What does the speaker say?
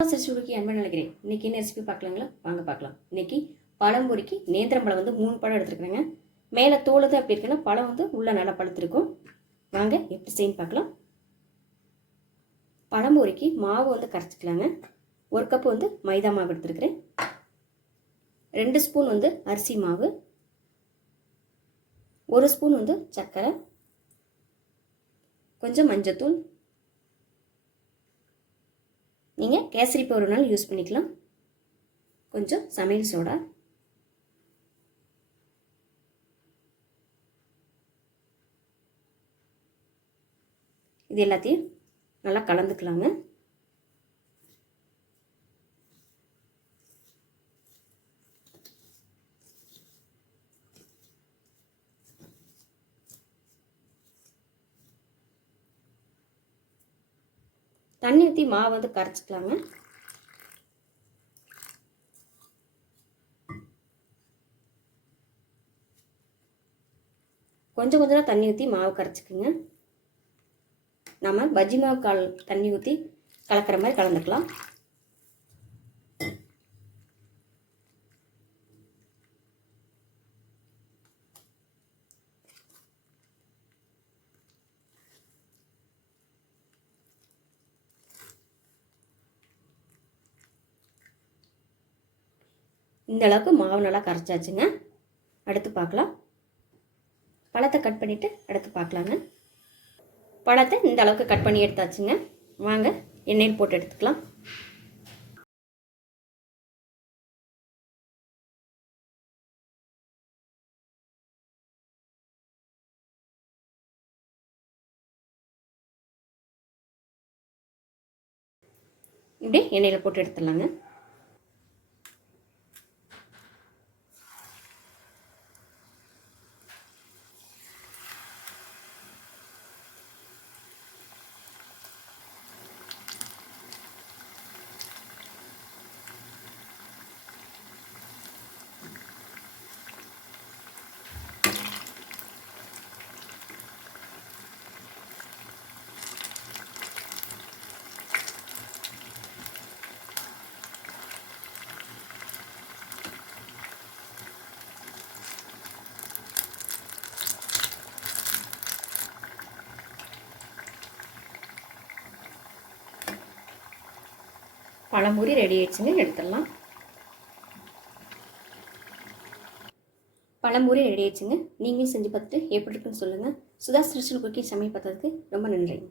சிறுசுக்கு அன்பு நினைக்கிறேன். இன்னைக்கு என்ன ரெசிபி பார்க்கலாங்களா? வாங்க பார்க்கலாம். இன்னைக்கு பழம்பொரிக்கு நேந்திரம் பழம் வந்து 3 பழம் எடுத்துருக்குறேங்க. மேலே தோலுது அப்படி இருக்குன்னா பழம் வந்து உள்ள நல்லா பழுத்திருக்கும். வாங்க எப்படி செய்யணும் பார்க்கலாம். பழம்பொரிக்கு மாவு வந்து கரைச்சிக்கலாங்க. 1 கப் வந்து மைதா மாவு எடுத்துருக்குறேன். 2 ஸ்பூன் வந்து அரிசி மாவு, 1 ஸ்பூன் வந்து சர்க்கரை, கொஞ்சம் மஞ்சத்தூள், நீங்கள் கேசரி பவுடர்னாலும் யூஸ் பண்ணிக்கலாம், கொஞ்சம் சமையல் சோடா, இது எல்லாத்தையும் நல்லா கலந்துக்கலாங்க. தண்ணி ஊற்றி மாவு வந்து கரைச்சிக்கலாங்க. கொஞ்சம் கொஞ்சம் தண்ணி ஊற்றி மாவு கரைச்சிக்குங்க. நம்ம பஜ்ஜி மாவு தண்ணி ஊற்றி கலக்கிற மாதிரி கலந்துக்கலாம். இந்த அளவுக்கு மாவு நல்லா கரைச்சாச்சுங்க. அடுத்து பார்க்கலாம். பழத்தை கட் பண்ணிவிட்டு அடுத்து பார்க்கலாங்க. பழத்தை இந்த அளவுக்கு கட் பண்ணி எடுத்தாச்சுங்க. வாங்க எண்ணெயில் போட்டு எடுத்துக்கலாம். இப்படி எண்ணெயில் போட்டு எடுத்துடலாங்க. பழம்பொரி ரெடி ஆயிடுச்சுங்க, எடுத்துடலாம். பழம்பொரி ரெடி ஆயிடுச்சுங்க. நீங்களும் செஞ்சு பார்த்துட்டு எப்படி இருக்குன்னு சொல்லுங்கள். சுதா ஸ்பெஷல் குக்கிங் சமையல் பார்த்ததுக்கு ரொம்ப நன்றிங்க.